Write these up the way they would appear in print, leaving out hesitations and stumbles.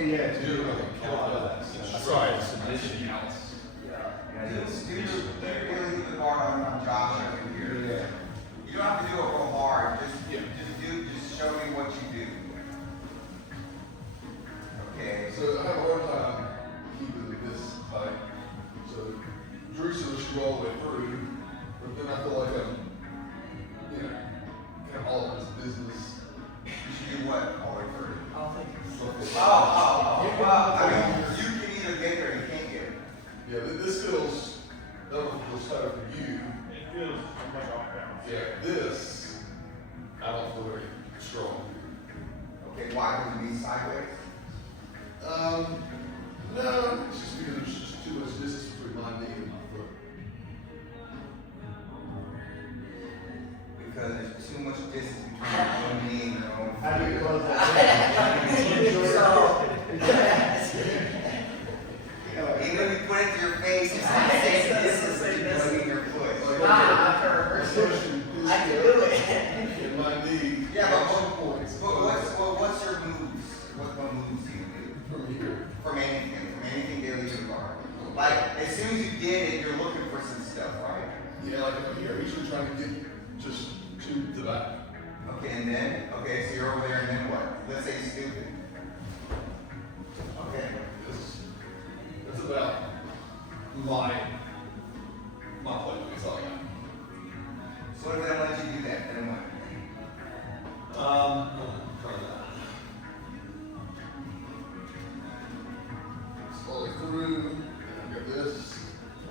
Yeah, You're gonna kill that. That's right, submission. Do really the bar on Josh over here. Yeah. You don't have to do it real hard. Just show me what you do. Okay. So I have a hard time keeping this tight. So Drew says she go all the way through, but then I feel like I'm, kind of all of his business. You should do what all the way through? So, Well, I mean, you can either get it or you can't get it. yeah, this feels, I don't know if it feels tighter for you. It feels much off balance. Yeah, this, I don't feel very strong. Okay, why would it be sideways? No, it's just because there's just too much distance between my knee and my foot. Because there's too much distance between your own knee and your own How do you foot. close that? Even if you put it to your face, it's not the same distance between your foot. I can do it. In my knee, Yeah, but some points. what's your moves? What moves do you do? From here. From anything daily to the bar. Like, as soon as you get it, you're looking for some stuff, right? Yeah, like if I'm here, I'm usually trying to get just to the back. Okay, so you're over there, and then what? Let's say stupid. Okay. That's about my play. That's all I got. So if I let you do that, then what? Try that. Slowly through. I got this.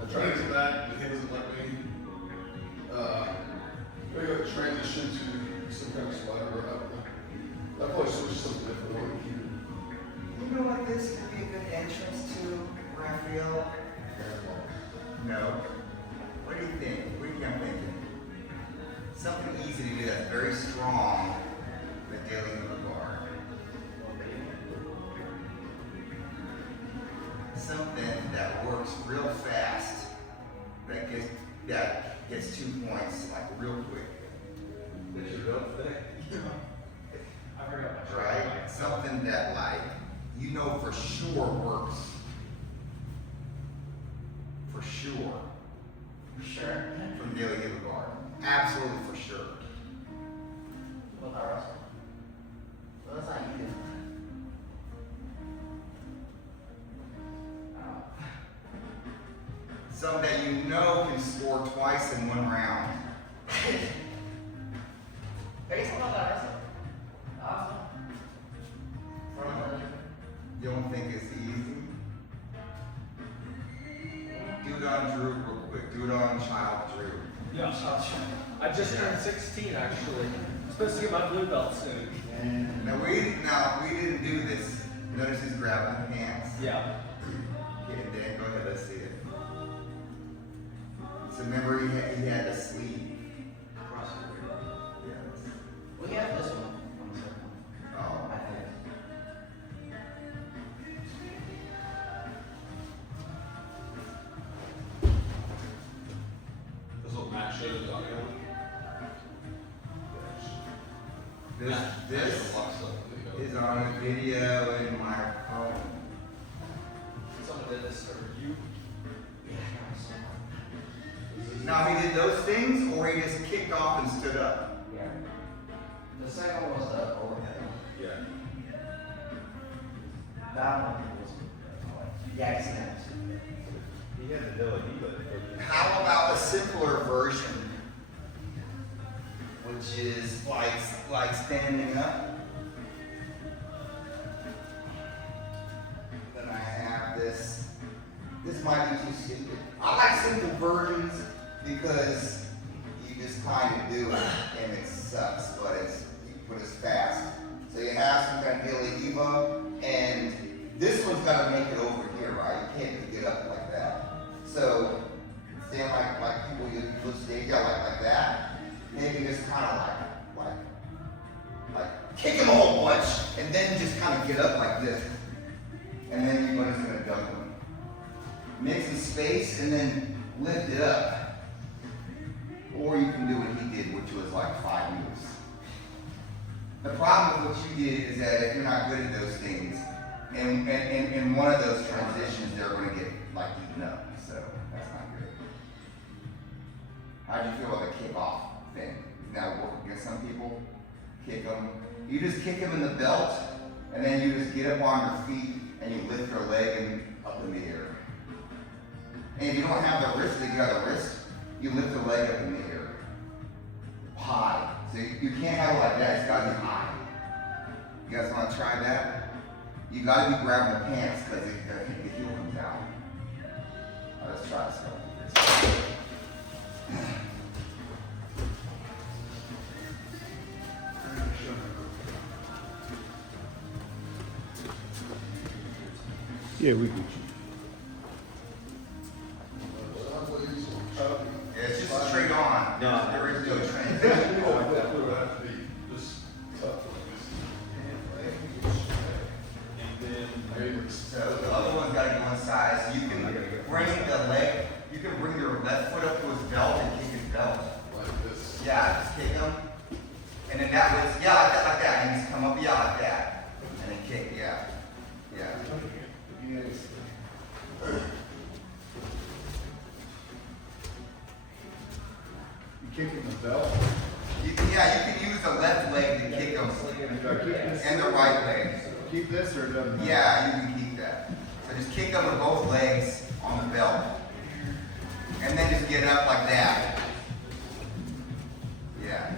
I try to get back, but he doesn't let me. Maybe I transition to some kind of slider. I probably switch something different over here. You know what this could be a good entrance to, Raphael? No. What do you think? What do you think I'm thinking? Something easy to do that's very strong with daily in the bar. Something that works real fast, that gets 2 points like real quick. Did you build thick? I forgot. Right? Something that you know for sure works. For sure. For sure. From daily in the bar. Absolutely for sure. What about Russell? Well, that's not you. Something that you know can score twice in one round. Baseball about Russell? Awesome. You don't think it's easy? Do it on Drew real quick. Do it on Child Drew. Yeah, I just turned 16 actually. I'm supposed to get my blue belt soon. Now we didn't do this. Notice he's grabbing the hands. Yeah. Okay, Dan, go ahead, let's see it. So remember he had a sleeve. Yes. We have this one. Oh. I think. That's what Matt showed us on This is on a video in my phone. Someone did this for you. Now he did those things, or he just kicked off and stood up. Yeah. The second one was the overhead. Yeah. That one was. Yeah, it's snaps. He had the ability, but How about a simpler version, which is like standing up? Then I have this. This might be too stupid. I like simple versions because you just kind of do it and it sucks, but it's fast. So you have some kind of daily Eva, and this one's got to make it over here, right? You can't just get up like that. So stand like people you stage out like that. Maybe just kind of like kick him a whole bunch, and then just kind of get up like this, and then you're just gonna dunk him. Make some space and then lift it up. Or you can do what he did, which was like 5 moves. The problem with what you did is that if you're not good at those things, And in one of those transitions, they're gonna get like eaten up, so that's not good. How'd you feel about the kickoff thing? That work against some people? Kick them. You just kick them in the belt, and then you just get up on your feet and you lift your leg up in the air. And if you don't have the wrist, you got the wrist, you lift the leg up in the air. High. So you can't have it like that, it's gotta be high. You guys wanna try that? You gotta be grabbing the pants because the heel comes out. Let's try this. Yeah, we can. Yeah, it's just straight on. No. There is no transition. Oh, that would have to be just tough like this. So the other one's gotta go inside. So you can bring the leg, you can bring your left foot up to his belt and kick his belt. Like this. Yeah, just kick him. And then that was, yeah, like that. And just come up, yeah, like that. And then kick, yeah. Yeah. You kicking the belt? You can use the left leg to kick him. And the right leg. Keep this or it doesn't matter? Yeah, you can keep that. So just kick them with both legs on the belt. And then just get up like that. Yeah.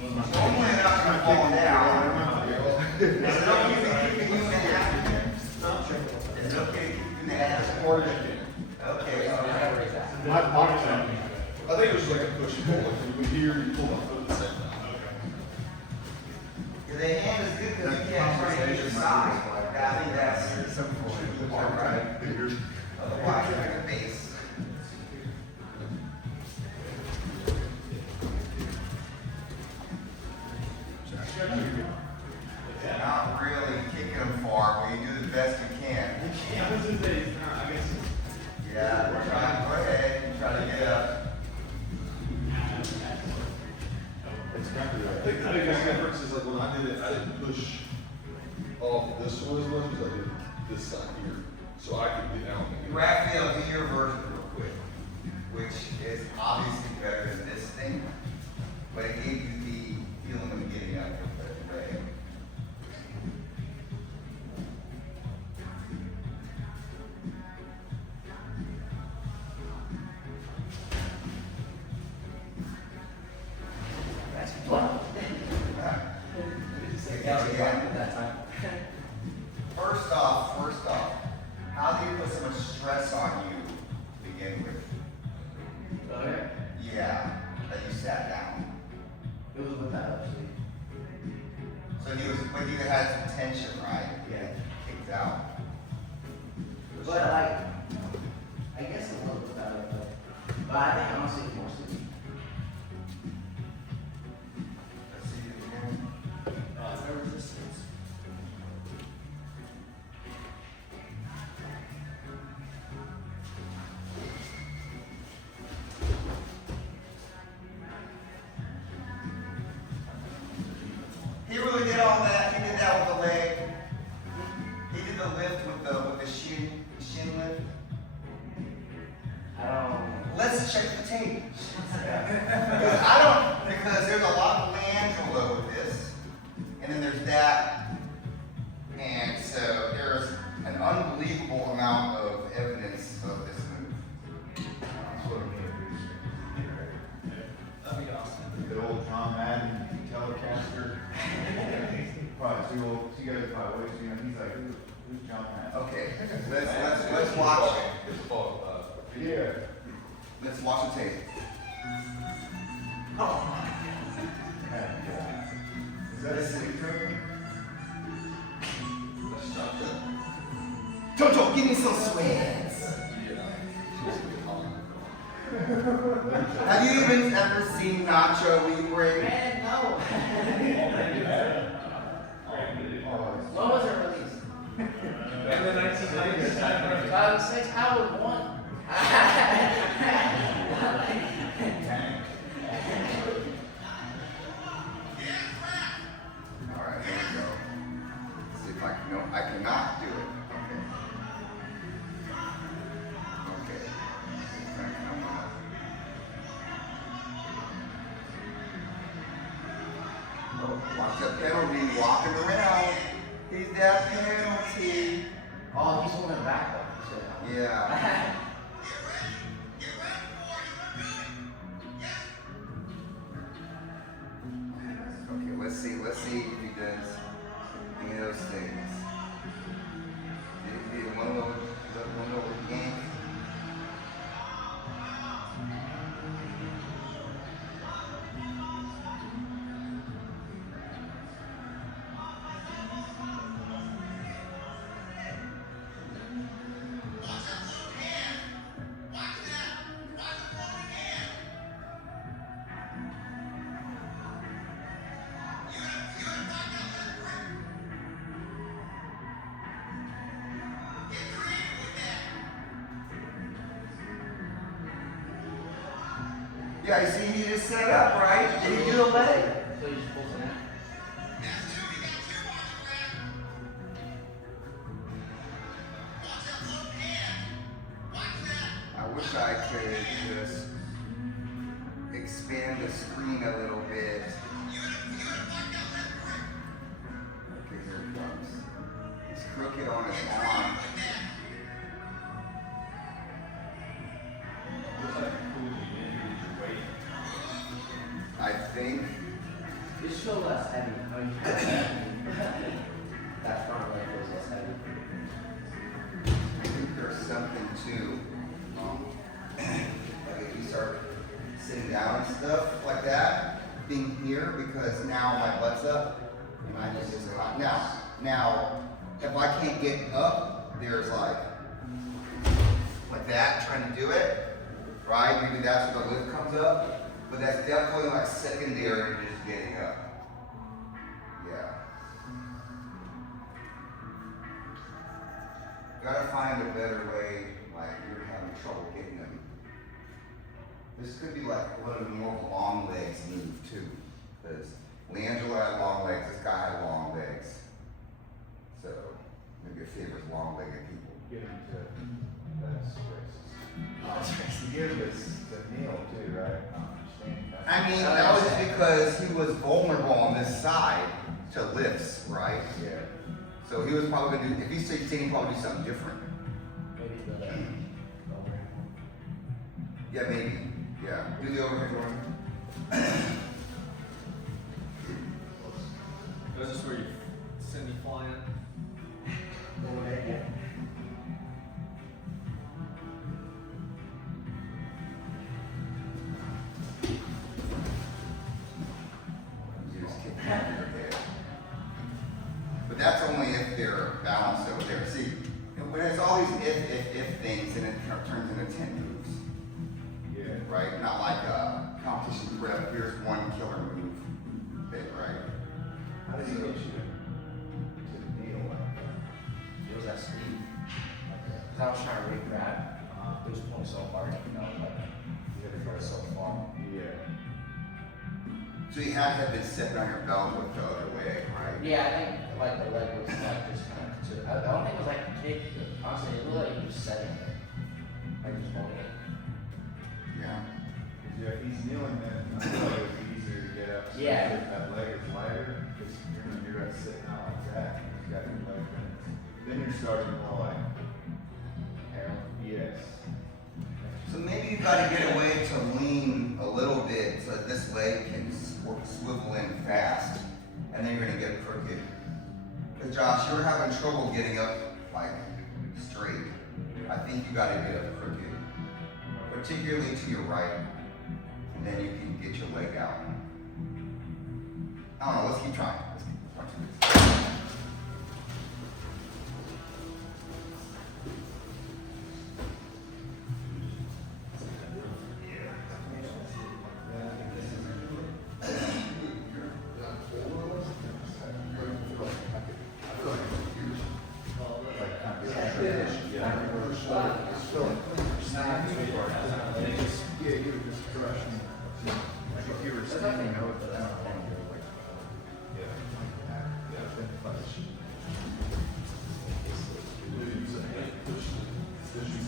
Hopefully they're not gonna fall down. Is it okay to keep you in the half? Is it okay to keep you in the half? Okay. I think it was like a push and pull, like when you hear, you pull my foot at the same time. The hand is good because you can't turn it either side. I think that's the part, right? Otherwise, you're in the base. Not really kicking them far, but you do the best you can. Yeah, go ahead, try to get up. I think the biggest difference is like when I did it, I didn't push off this one as much as I did this side here. So I could get out. Raphael, do your version real quick, which is obviously better than this thing, but it gave you the feeling of getting up with the leg. First off, how do you put so much stress on you to begin with? Oh, yeah. Yeah, that you sat down. It was with that, actually. But you had some tension, right? Yeah. Kicked out. But like, I guess a little bit better, but I think honestly it's more sleepy. Let's see it again. No resistance. He really did all that. He did that with the leg. He did the lift with the shin lift. I don't. Let's check the tape. Because there's a lot of Leandro with this, and then there's that, and so there's an unbelievable amount of evidence of this move. That's what That'd be awesome. The old John Madden Telecaster. Probably too old. You guys probably always, he's like, who's John Madden? Okay, let's watch. It's fun. Yeah. Let's watch the tape. Is that a secret? Jojo, give me some sweats. Have you even ever seen Nacho Libre? Man, no. When was it released? In the 1990s. 2006. How would one? Watch that penalty, walking around. He's that penalty. Oh, he's holding it back though. He's Yeah. Okay, let's see if he does any of those things. Did he do one over game? Yeah, you see, he just set up, right? Did he do the leg? So he just pulls it in. I wish I could just expand the screen a little bit. Okay, here it comes. It's crooked on his arm. Looks like a cool injury to weight. I think. It's still less heavy. I mean, that front leg was less heavy. I think there's something too. Like if you start sitting down and stuff like that, being here because now my butt's up and I can just now if I can't get up, there's like that trying to do it, right? Maybe that's where the lift comes up, but that's definitely like secondary to just getting up. Yeah. Gotta find a better way, like you're having trouble getting them. This could be like a little bit more of a long legs move too. Because Leangelo had long legs, this guy had long legs. So maybe it favors long legged people. Get him to, that's racist. You give this the kneel too, right? I mean, that was just because he was vulnerable on this side to lifts, right? Yeah. So he was probably gonna do, if he's taking, probably do something different. Maybe the Yeah, maybe. Yeah. Do the overhead one. Is this where you send me flying? overhead, yeah. You just kick them over your head. But that's only if they're balanced over there. See, when it's all these if things, then it turns into 10 moves, Yeah. right? Not like a competition prep, here's one killer move thing, right? How did he get you to kneel like that? It was that speed. Because I was trying to re-grab. It was pulling so hard, you know, like, you had to go so far. Yeah. So you had to have been sitting on your belt with the other leg, right? Yeah, I think like the leg was like just kind of. I don't think it was like a kick. Honestly, it looked like he was setting it, like just holding it. Yeah. Yeah, if he's kneeling, then I feel like it's easier to get up. So Yeah. if that leg is lighter, because you're sitting out like that, you got your leg bent. Then you're starting more like, yes. So maybe you gotta get away to lean a little bit so that this leg can swivel in fast, and then you're gonna get crooked. Because Josh, you're having trouble getting up like straight. I think you gotta get up crooked, particularly to your right, and then you can get your leg out. I don't know. Let's keep trying. Let's keep trying. Yeah, you were just crushing. Like if you were standing out with that, like, yeah, then flash.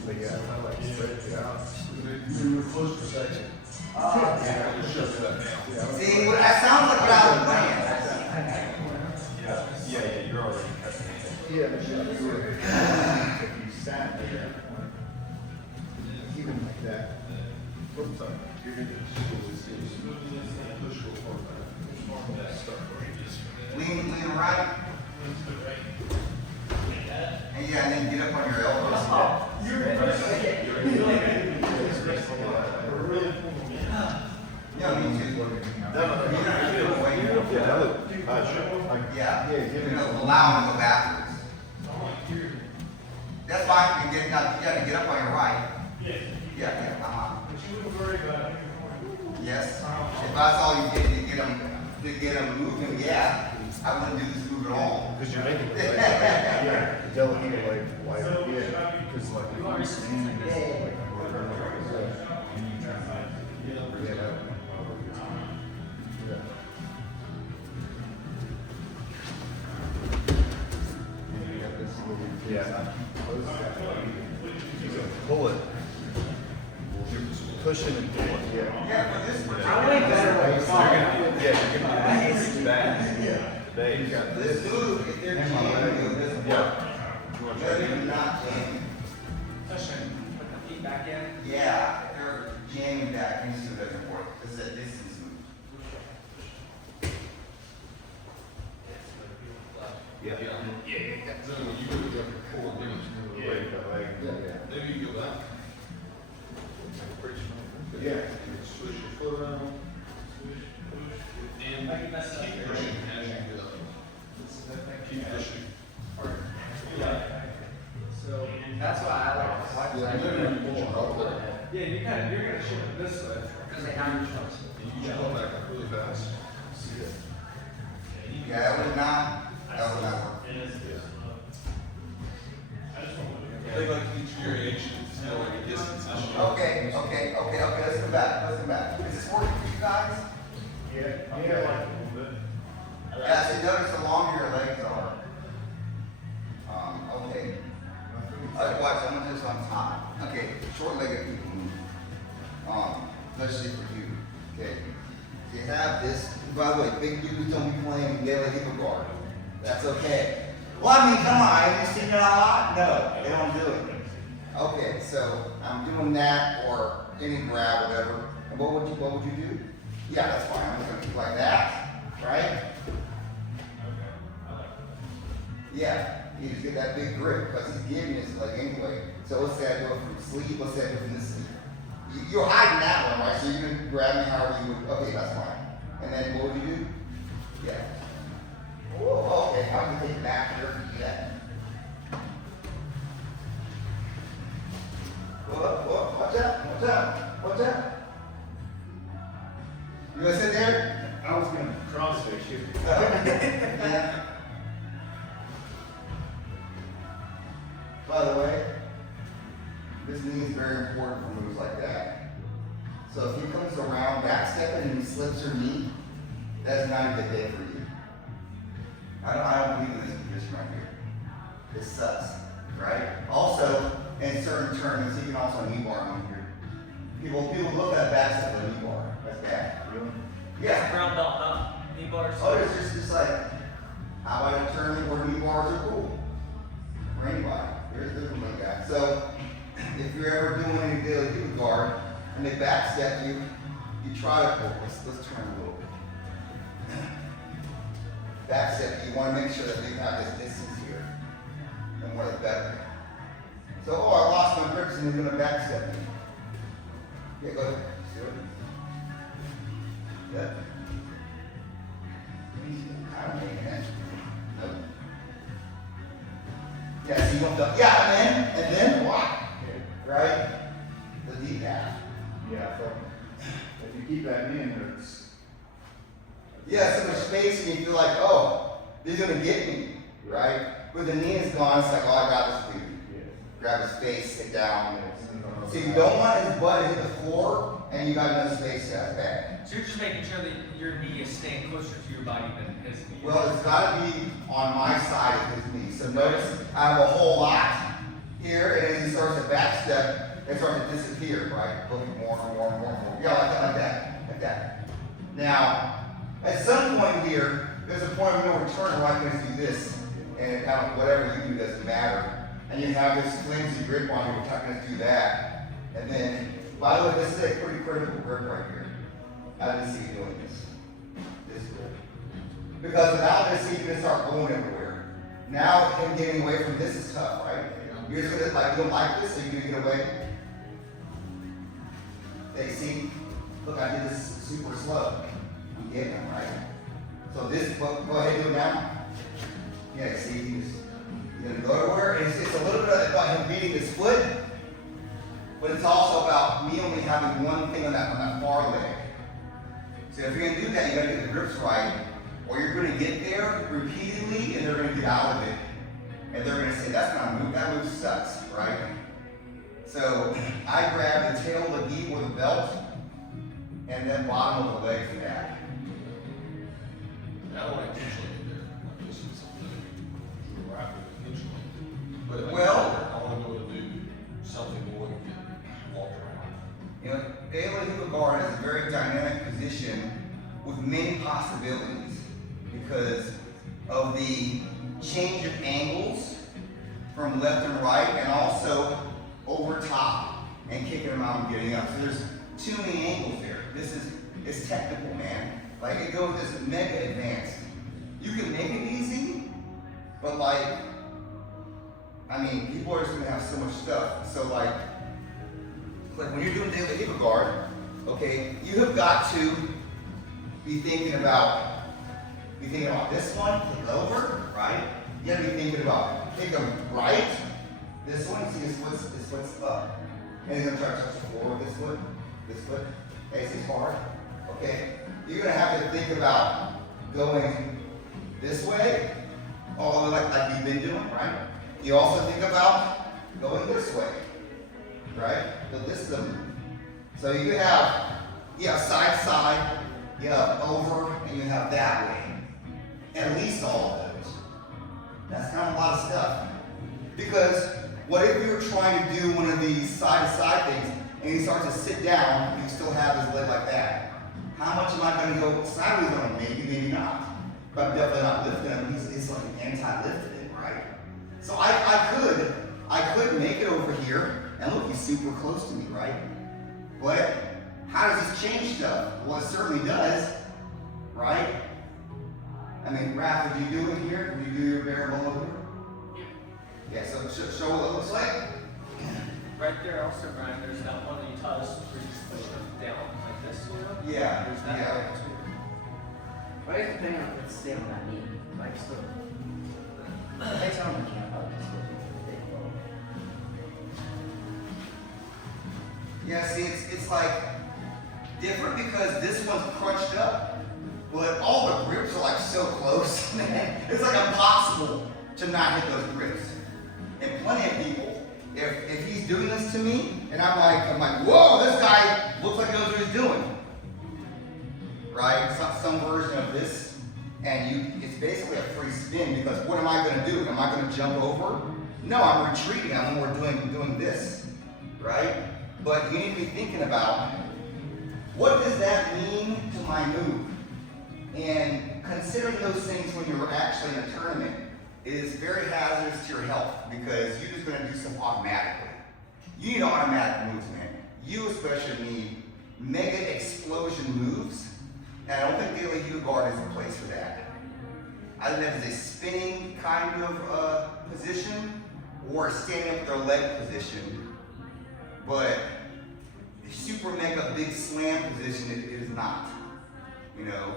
But yeah, I like spread it out. You were close to second. Oh, yeah. Shut that down. See, well, that sounds like what I was playing. Yeah, that look, Yeah, Yeah, give you me know, some. allow him to go backwards. That's fine, you gotta get up on your right. Yeah, But you wouldn't worry about it. Yes, if that's all you did to get him moving, yeah, I wouldn't do this move at all. Cause you're making it like, yeah, the delicate like, yeah, cause like. if you stand in this, like, we're gonna look at this, and you try to- Yeah, that- yeah. And you got this little- Yeah. You can pull it. You're pushing and pulling, yeah. Yeah, but this one. I like better when it's all- Yeah, you're gonna do this back, yeah. There you got This this. move, if they're jamming, this one. Yeah. You wanna try Let to- him not jam. Pushing, put the feet back in. Yeah, if they're jamming back into it, doesn't work. This is a distance move. Yeah. Then when you go to jump, pull it down. Maybe you go back. Pretty strong. Yeah. Switch your foot around. And Like you mess up keep here. pushing as you get up. Keep pushing. So that's why I like the Yeah, flag. maybe you pull it up there. Yeah, you're gonna shift it this way because they have your choice. And you jump back up really fast. Yeah, that would not work. They like each variation, it's kind of like a distance issue. Okay, let's come back. Is this working for you guys? Yeah. Yeah, so notice the longer your legs are. Okay. Watch, I'm gonna do this on top. Okay, short-legged people move. Especially for you. Okay. You have this, by the way, big dudes don't be playing daily hip guard. That's okay. Well, I mean, come on, have you seen it a lot? No, they don't do it. Okay, so I'm doing that or any grab, whatever. And what would you do? Yeah, that's fine. I'm just gonna keep like that, right? Yeah, you just get that big grip because he's giving his leg anyway. So let's say I go from sleeve, let's say I go from this sleeve. You're hiding that one, right? So you're gonna grab me however you would. Okay, that's fine. And then what would you do? Yeah. Oh, okay. I'm gonna take it back here and do that. Whoa, watch out. You gonna sit there? I was gonna crossfit you. Yeah. By the way, this knee is very important for moves like that. So if he comes around backstepping and he slips your knee, that's not a good day for you. I don't believe in this position right here. This sucks, right? Also, in certain tournaments, you can also knee bar on here. People look at backstep with a knee bar. That's bad. Really? Yeah. Brown belt, huh? Knee bars. Oh, it's just like, how about a tournament where knee bars are cool? For anybody. There's different like that. So, if you're ever doing any daily hip guard and they backstep you, you try to pull. Let's turn a little bit. Backstep, you want to make sure that they have this distance here. And more the better. So, oh, I lost my grips and they're going to backstep me. Yeah, go ahead. Just do it. Yeah. Kind of making it. Nope. Yeah, so you want the, yeah, and then what? Right? The deep half. Yeah, so if you keep that in, it's. Yeah, so much space and you feel like, oh, this is gonna get me, right? But the knee is gone, it's like, oh, I got this dude. Grab his face, sit down. So you don't want his butt to hit the floor and you got enough space, that's bad. So you're just making sure that your knee is staying closer to your body than his knee. Well, it's gotta be on my side of his knee. So notice I have a whole lot here, and as he starts to backstep, it starts to disappear, right? Looking more and more and more and more. Yeah, like that. Now, at some point here, there's a point of no return where I can just do this, and whatever you do doesn't matter. And you have this flimsy grip on you, which I can just do that. And then, by the way, this is a pretty critical grip right here. I didn't see you doing this. This grip. Because without this, he's gonna start going everywhere. Now, him getting away from this is tough, right? You're just gonna, like, you don't like this, so you're gonna get away. They see, look, I did this super slow. I'm getting them, right? So this, go ahead and do it now. Yeah, see, he's gonna go to where, it's a little bit about him beating his foot, but it's also about me only having one thing on that far leg. So if you're gonna do that, you gotta get the grips right, or you're gonna get there repeatedly and they're gonna get out of it. And they're gonna say, that's not a move, that move sucks, right? So I grab the tail of the gi with a belt, and then bottom of the leg for that. I don't like intentionally get there, like this is something rapid intentionally. But if I Well- get there, I wanna be able to do something more than get walked around. You know, Daily Hoover Guard is a very dynamic position with many possibilities because of the change of angles from left and right, and also over top and kicking them out and getting up. So there's too many angles here. It's technical, man. Like it goes this mega advanced. You can make it easy, but like, I mean, people are just gonna have so much stuff. So like when you're doing Daily Hoover Guard, okay, you have got to be thinking about this one, kick over, right? You gotta be thinking about kick them right. This one, see his foot's up. And he's gonna try to touch the floor with this foot. Okay, see hard. Okay. You're gonna have to think about going this way, all the way like you've been doing, right? You also think about going this way, right? The list of them. So you have side side, you have over, and you have that way. At least all of those. That's kind of a lot of stuff. Because what if you're trying to do one of these side-to-side things and he starts to sit down and you still have his leg like that? How much am I going to go sideways on him? Maybe, maybe not. But I'm definitely not lifting him. He's like an anti-lifting, right? So I could make it over here and look, he's super close to me, right? But how does this change stuff? Well, it certainly does, right? I mean, Raph, would you do it here? Would you do your variable over? Yeah, so show what it looks like. Right there also, Brian, there's that one that you taught us where you just push it down like this, you know? Yeah, There's that yeah. one too. Why is depending on if it's staying on that knee? Like still. If it's on the camp, I'll just go to the big ball. Yeah, see, it's like different because this one's crunched up, but all the grips are like so close, man. It's like impossible to not hit those grips. And plenty of people, if he's doing this to me, and I'm like, whoa, this guy looks like he knows what he's doing. Right? It's not some version of this, and it's basically a free spin because what am I gonna do? Am I gonna jump over? No, I'm retreating. I'm more doing this, right? But you need to be thinking about what does that mean to my move? And considering those things when you're actually in a tournament is very hazardous to your health because you're just gonna do stuff automatically. You need automatic moves, man. You especially need mega explosion moves, and I don't think Daily Hoover Guard is the place for that. I think that is a spinning kind of position or standing up with their leg position, but the super mega big slam position it is not, you know.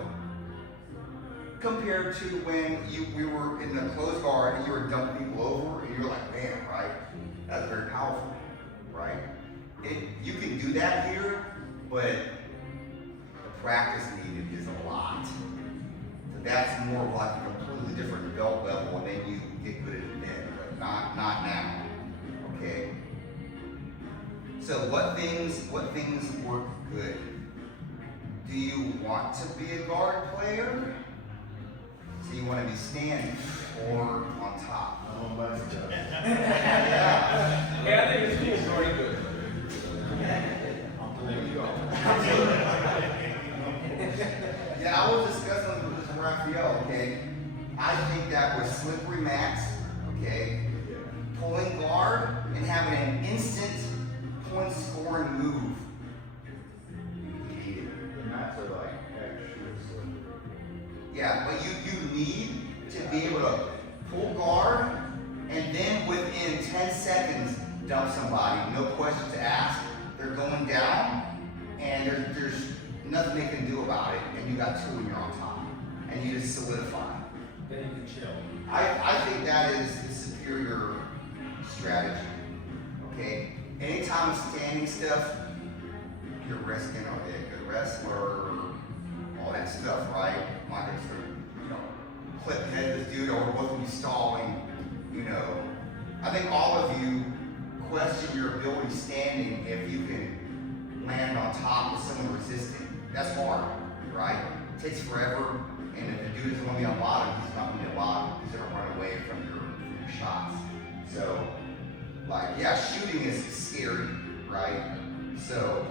Compared to when we were in the closed guard and you were dumping people over and you're like, man, right? That's very powerful, right? You can do that here, but the practice needed is a lot. So that's more of like a completely different belt level and then you get good at it then, but not now, okay? So what things work good? Do you want to be a guard player? So you want to be standing or on top? I don't buy it. Yeah. Yeah, I think it's Very good. Yeah, I was discussing with Raphael, okay? I think that with slippery mats, okay, pulling guard and having an instant point scoring move. You hate it. The mats are like extra slippery. Yeah, but you need to be able to pull guard and then within 10 seconds dump somebody. No questions asked. They're going down and there's nothing they can do about it. And you got two and you're on top, and you just solidify. Then you can chill. I think that is the superior strategy. Okay? Anytime it's standing stuff, you're risking a good wrestler, all that stuff, right? Might get clip head this dude, or both of you stalling, I think all of you question your ability standing if you can land on top of someone resisting. That's hard, right? It takes forever, and if the dude is going to be on bottom, he's not going to be on bottom. He's going to run away from your shots. So, shooting is scary, right? So,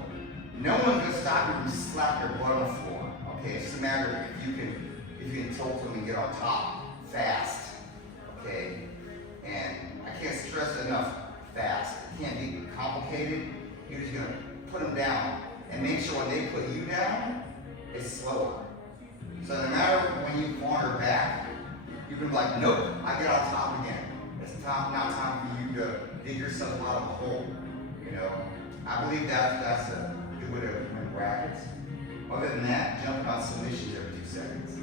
no one's going to stop you from slap your butt on the floor. Okay, it's just a matter of if you can tilt them and get on top fast. Okay, and I can't stress enough fast. It can't be complicated. You're just gonna put them down and make sure when they put you down, it's slower. So no matter when you wander back, you can be like, nope, I get on top again. It's now time for you to dig yourself out of a hole. I believe that's a good way to win brackets. Other than that, jumping on submissions every 2 seconds.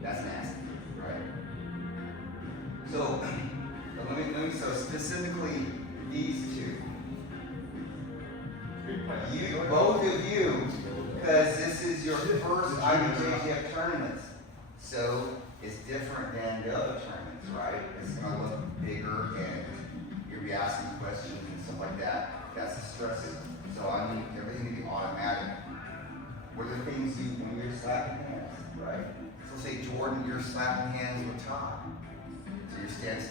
That's nasty, right? So so specifically these two. Both of you, because this is your first IBJJF tournaments. So it's different than the other tournaments, right? It's gonna look bigger and you'll be asking questions and stuff like that. That's stressing. So I need everything to be automatic. What are the things when you're slapping hands, right? So say Jordan, you're slapping hands with Todd. So you're standing